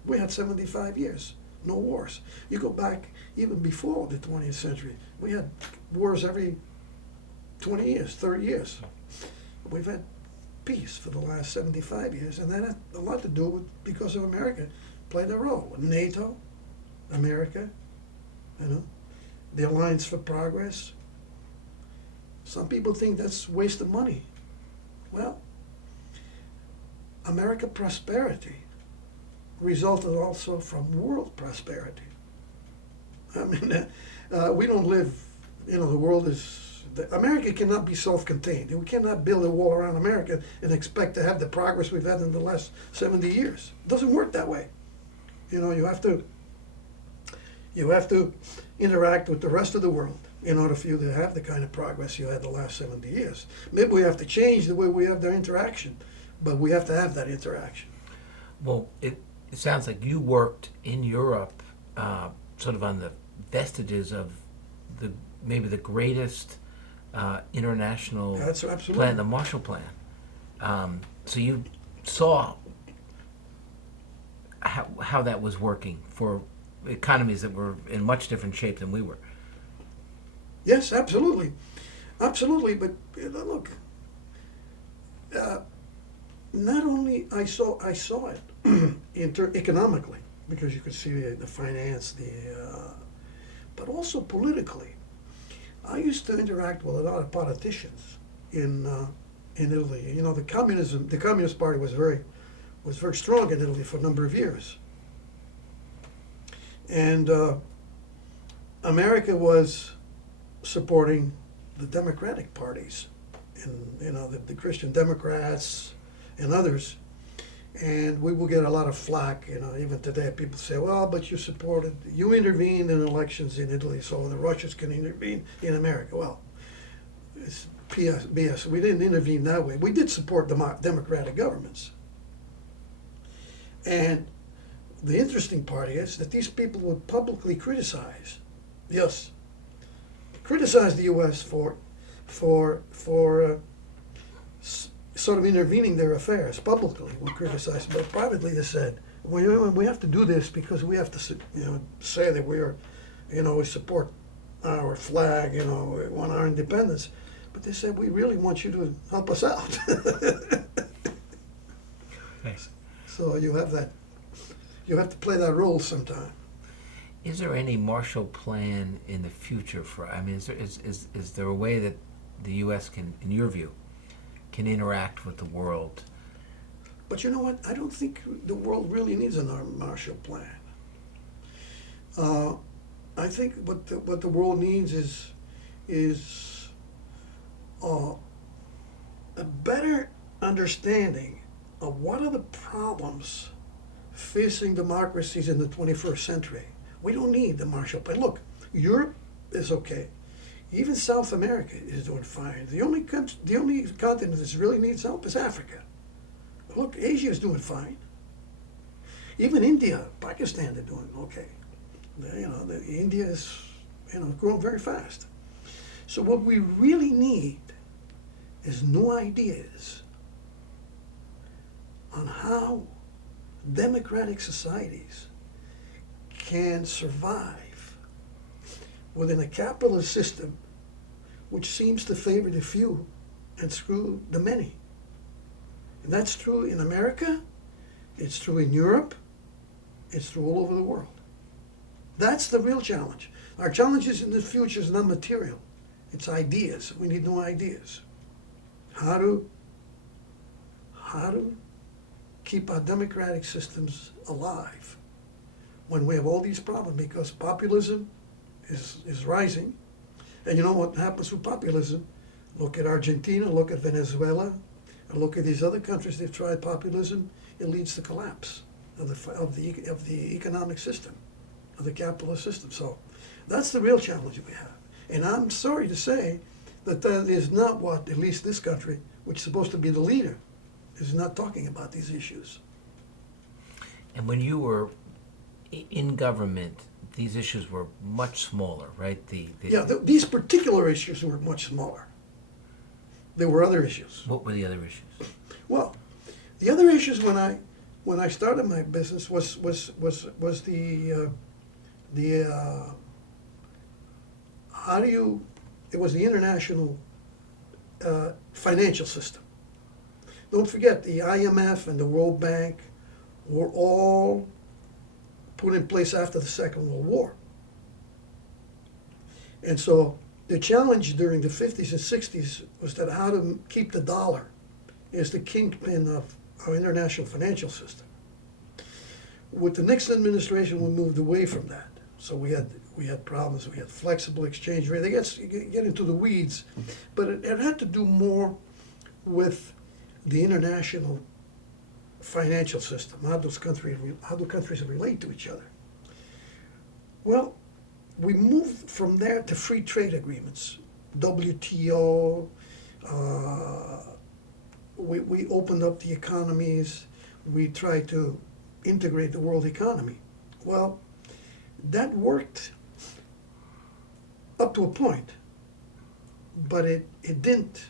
We had 75 years, no wars. You go back even before the 20th century, we had wars every 20 years, 30 years. We've had peace for the last 75 years, and that had a lot to do with because of America played a role. NATO, America, the Alliance for Progress. Some people think that's a waste of money. Well, American prosperity resulted also from world prosperity. We don't live, the world is, America cannot be self-contained. We cannot build a wall around America and expect to have the progress we've had in the last 70 years. It doesn't work that way. You have to interact with the rest of the world in order for you to have the kind of progress you had the last 70 years. Maybe we have to change the way we have their interaction, but we have to have that interaction. Well, it sounds like you worked in Europe sort of on the vestiges of maybe the greatest international That's absolutely plan, the Marshall Plan. So you saw how that was working for economies that were in much different shape than we were. Yes, absolutely, absolutely. But look, not only I saw it economically, because you could see the finance, but also politically. I used to interact with a lot of politicians in Italy. You know, the Communist Party was very strong in Italy for a number of years, and America was supporting the Democratic parties, and you know the Christian Democrats and others. And we will get a lot of flack, you know, even today people say, well, but you intervened in elections in Italy so the Russians can intervene in America. Well, it's BS. We didn't intervene that way. We did support democratic governments. And the interesting part is that these people would publicly criticize the U.S. for sort of intervening their affairs. Publicly we criticized, but privately they said, well, we have to do this because we have to, say that we support our flag, we want our independence. But they said, we really want you to help us out. Thanks. So you have to play that role sometime. Is there any Marshall Plan in the future is there a way that the U.S. can, in your view, can interact with the world? But you know what? I don't think the world really needs a Marshall Plan. I think what the world needs is a better understanding of what are the problems facing democracies in the 21st century. We don't need the Marshall Plan. Look, Europe is okay. Even South America is doing fine. The only continent that really needs help is Africa. Look, Asia is doing fine. Even India, Pakistan, they're doing okay. India is, growing very fast. So what we really need is new ideas on how democratic societies can survive within a capitalist system which seems to favor the few and screw the many. And that's true in America, it's true in Europe, it's true all over the world. That's the real challenge. Our challenges in the future is not material, it's ideas. We need new ideas. How to keep our democratic systems alive when we have all these problems, because populism is rising. And you know what happens with populism? Look at Argentina, look at Venezuela, and look at these other countries that have tried populism. It leads to collapse of the economic system, of the capitalist system. So that's the real challenge we have. And I'm sorry to say that is not what, at least this country, which is supposed to be the leader, is not talking about these issues. And when you were in government, these issues were much smaller, right? These particular issues were much smaller. There were other issues. What were the other issues? Well, the other issues when I started my business was it was the international financial system. Don't forget, the IMF and the World Bank were all put in place after the Second World War. And so the challenge during the 50s and 60s was that how to keep the dollar as the kingpin of our international financial system. With the Nixon administration, we moved away from that. So we had problems. We had flexible exchange rate. They get into the weeds, but it had to do more with the international financial system. How do countries relate to each other? Well, we moved from there to free trade agreements, WTO. We opened up the economies. We tried to integrate the world economy. Well, that worked up to a point, but it didn't,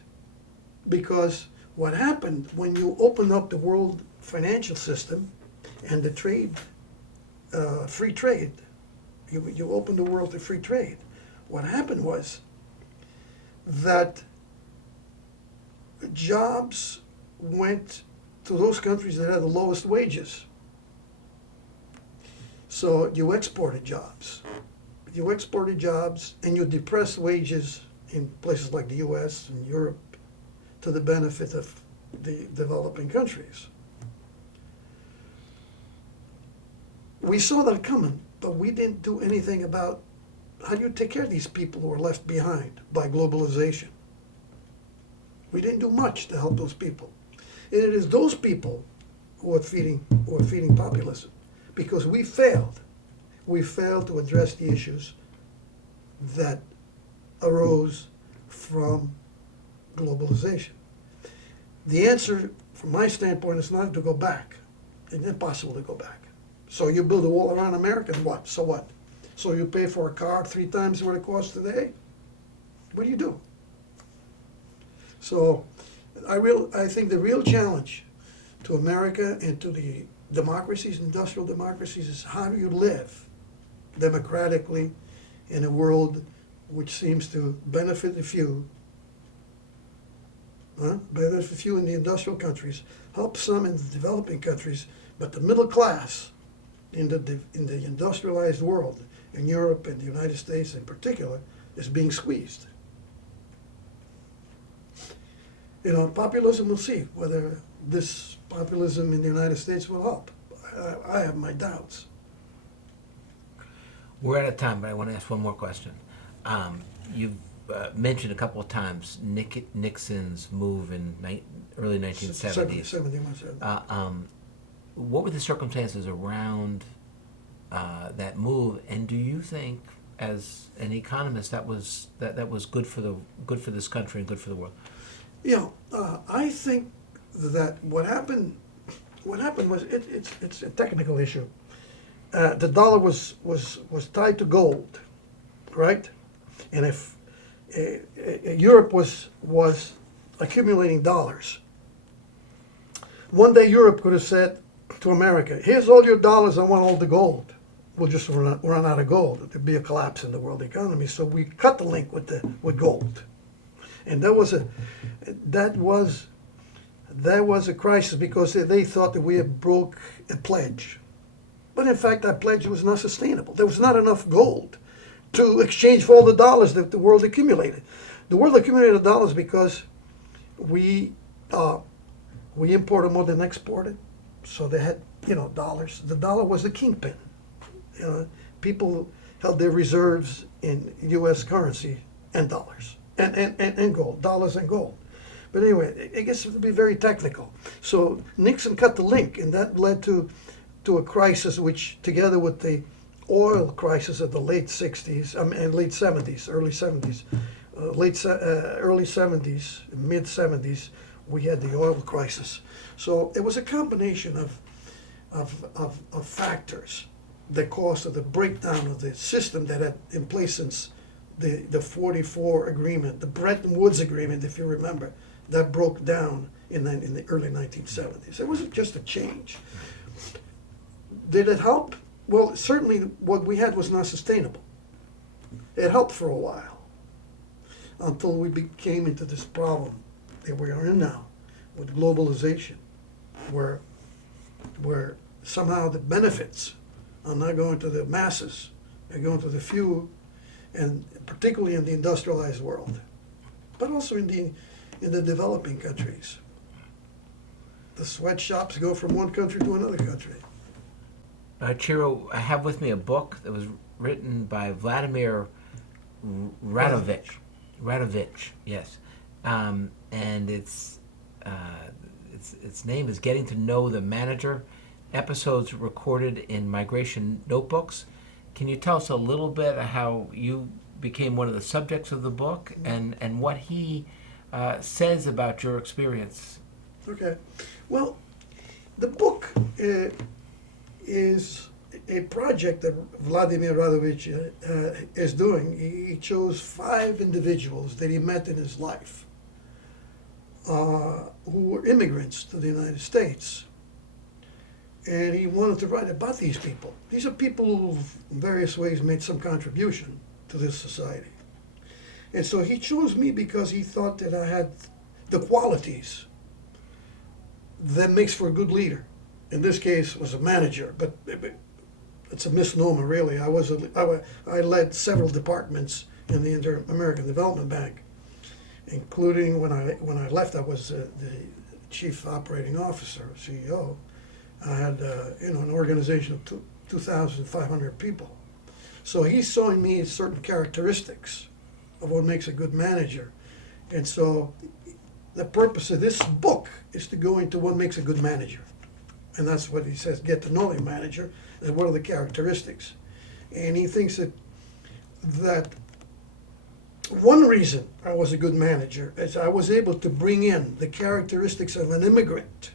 because what happened when you open up the world financial system and the trade free trade. You opened the world to free trade. What happened was that jobs went to those countries that had the lowest wages. So you exported jobs. You exported jobs and you depressed wages in places like the US and Europe to the benefit of the developing countries. We saw that coming, but we didn't do anything about how do you take care of these people who are left behind by globalization. We didn't do much to help those people. And it is those people who are feeding populism, because we failed. We failed to address the issues that arose from globalization. The answer, from my standpoint, is not to go back. It's impossible to go back. So you build a wall around America, and what? So what? So you pay for a car 3 times what it costs today? What do you do? So I think the real challenge to America and to the democracies, industrial democracies, is how do you live democratically in a world which seems to benefit the few, benefit the few in the industrial countries, help some in the developing countries, but the middle class in the industrialized world, in Europe and the United States in particular, is being squeezed. Populism, we'll see whether this populism in the United States will help. I have my doubts. We're out of time, but I want to ask one more question. You've mentioned a couple of times Nixon's move in early 1970s. 71. What were the circumstances around that move, and do you think, as an economist, that was good for this country and good for the world? I think that what happened was it's a technical issue. The dollar was tied to gold, right? And if Europe was accumulating dollars, one day Europe could have said to America, "Here's all your dollars. I want all the gold." We'll just run out of gold. There'd be a collapse in the world economy. So we cut the link with gold, and that was a crisis because they thought that we had broke a pledge. But in fact, that pledge was not sustainable. There was not enough gold to exchange for all the dollars that the world accumulated. The world accumulated dollars because we imported more than exported. So they had, dollars. The dollar was the kingpin. People held their reserves in U.S. currency and dollars and gold, dollars and gold. But anyway, I guess it would be very technical. So Nixon cut the link, and that led to a crisis which, together with the oil crisis of the late 60s, and late 70s, early 70s, early 70s, mid 70s, we had the oil crisis. So it was a combination of factors that caused the breakdown of the system that had in place since the 44 agreement, the Bretton Woods agreement, if you remember, that broke down in the early 1970s. It wasn't just a change. Did it help? Well, certainly what we had was not sustainable. It helped for a while until we came into this problem that we are in now with globalization, where somehow the benefits are not going to the masses, they're going to the few, and particularly in the industrialized world, but also in the developing countries. The sweatshops go from one country to another country. Ciro, I have with me a book that was written by Vladimir Radovich, yes, and its name is "Getting to Know the Manager: Episodes Recorded in Migration Notebooks." Can you tell us a little bit how you became one of the subjects of the book, and what he says about your experience? Okay, well, the book is a project that Vladimir Radovich is doing. He chose 5 individuals that he met in his life who were immigrants to the United States. And he wanted to write about these people. These are people who've in various ways made some contribution to this society. And so he chose me because he thought that I had the qualities that makes for a good leader. In this case, was a manager, but it's a misnomer, really. I led several departments in the Inter-American Development Bank, including when I left, I was the chief operating officer, CEO. I had an organization of 2,500 people. So he saw in me certain characteristics of what makes a good manager. And so the purpose of this book is to go into what makes a good manager. And that's what he says, get to know your manager, and what are the characteristics. And he thinks that one reason I was a good manager is I was able to bring in the characteristics of an immigrant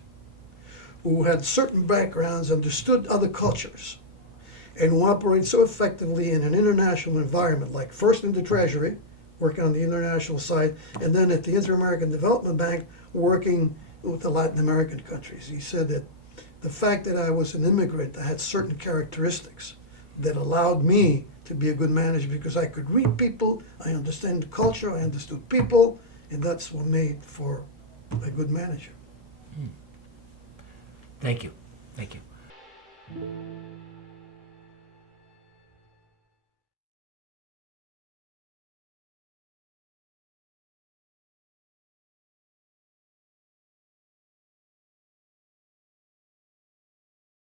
who had certain backgrounds, understood other cultures, and who operated so effectively in an international environment, like first in the Treasury, working on the international side, and then at the Inter-American Development Bank, working with the Latin American countries. He said that the fact that I was an immigrant, I had certain characteristics that allowed me to be a good manager because I could read people, I understand the culture, I understood people, and that's what made for a good manager. Thank you.